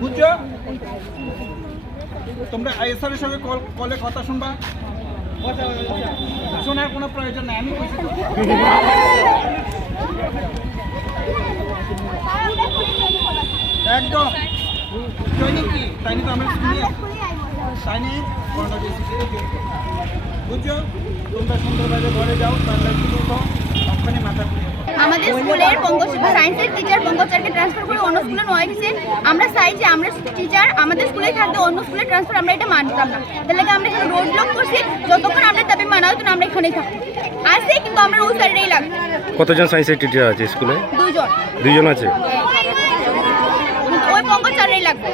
বুঝছো? তোমরা আইএসআরের সঙ্গে কলে কথা শুনবা, শোনার কোনো প্রয়োজন নাই, আমি বলছি একদম ট্রেনিং কি তাই নিয়ে তো আমরা শুনি তাই নিয়ে বুঝছো? তোমরা সুন্দরভাবে ঘরে যাও, তাহলে ওখানে মাথা আমাদের স্কুলের সায়েন্সের টিচার পঙ্কজকে ট্রান্সফার করে অন্য স্কুলে নয় দিচ্ছে। আমরা চাই যে আমরা টিচার আমাদের স্কুলে থাকতে অন্য স্কুলে ট্রান্সফার আমরা এটা মানতাম না। তাহলে আমরা এখানে রোড ব্লক করছি, যতক্ষণ আমরা দাবি মানা হতো না আমরা এখানেই থাকবো আসে, কিন্তু আমরা ওই সাইডেই লাগবো। কতজন সায়েন্সের টিচার আছে স্কুলে? দুইজন আছে। ওই পঙ্কজ সাইডেই লাগবে।